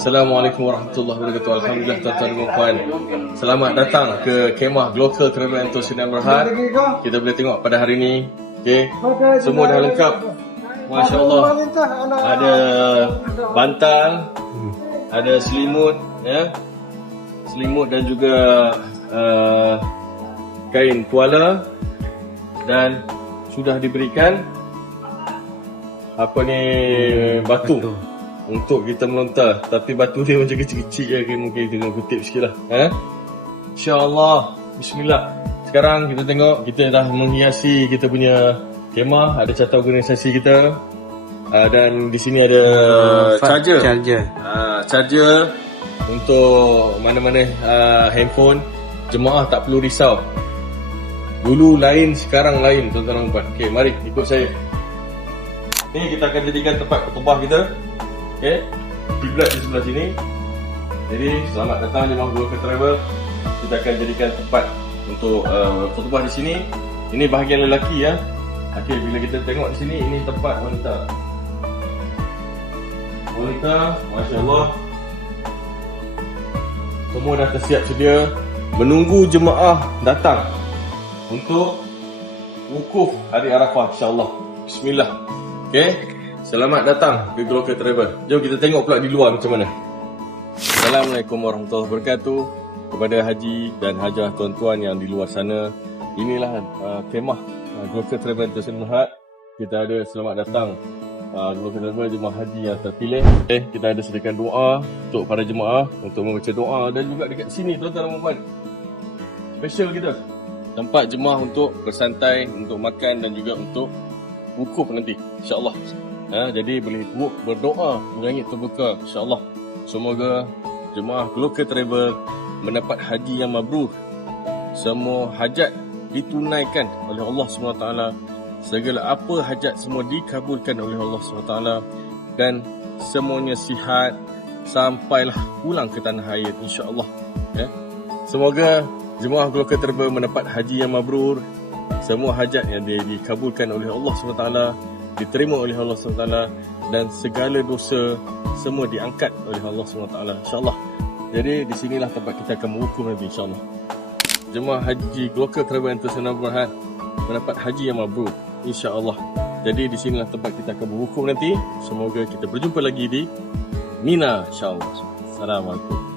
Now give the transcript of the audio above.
Assalamualaikum warahmatullahi wabarakatuh. Alhamdulillah tuan-tuan dan puan. Selamat datang ke kemah Global Travel Entertainment Berhad. Kita boleh tengok pada hari ini, okey. Semua dah lengkap. Masya-Allah. Ada bantal, ada selimut, ya. Selimut dan juga kain tuala, dan sudah diberikan batu untuk kita melontar. Tapi batu dia macam kecil-kecil, mungkin kita kutip sikit lah, InsyaAllah. Bismillah. Sekarang kita tengok, kita dah menghiasi kita punya kemah. Ada carta organisasi kita, dan di sini ada charger untuk mana-mana handphone. Jemaah tak perlu risau. Dulu lain, sekarang lain, tuan-tuan dan puan. Okay, mari ikut saya. Ni kita akan jadikan tempat khutbah kita. Okay, kiblat di sebelah sini. Jadi selamat datang di Global Travel. Kita akan jadikan tempat untuk khutbah di sini. Ini bahagian lelaki, ya. Okay, bila kita tengok di sini, ini tempat wanita. Wanita, masya-Allah. Semua dah tersiap sedia menunggu jemaah datang untuk wukuf hari Arafah, insya-Allah. Bismillah. Okay, selamat datang ke Global Travel. Jom kita tengok pula di luar macam mana. Assalamualaikum warahmatullahi wabarakatuh. Kepada haji dan hajah tuan-tuan yang di luar sana, inilah kemah Global Travel Entertainment Berhad. Kita ada selamat datang Global Travel jemaah haji yang terpilih. Kita ada sediakan doa untuk para jemaah untuk membaca doa, dan juga dekat sini tuan-tuan dan puan, special kita tempat jemaah untuk bersantai, untuk makan dan juga untuk wukuf nanti, insya-Allah. Jadi boleh berdoa, langit terbuka, insya-Allah. Semoga jemaah Global Travel mendapat haji yang mabrur. Semua hajat ditunaikan oleh Allah SWT. Segala apa hajat semua dikabulkan oleh Allah SWT, dan semuanya sihat sampailah pulang ke tanah air, insya-Allah. Semoga jemaah Global Travel mendapat haji yang mabrur. Semua hajat yang dikabulkan oleh Allah SWT, diterima oleh Allah SWT, dan segala dosa semua diangkat oleh Allah SWT, insya-Allah. Jadi di sinilah tempat kita akan menghukum nanti, insya-Allah. Jemaah haji Global Travel Entertainment Berhad mendapat haji yang mabrur, insya-Allah. Jadi di sinilah tempat kita akan berhukum nanti. Semoga kita berjumpa lagi di Mina, insya-Allah. Assalamualaikum.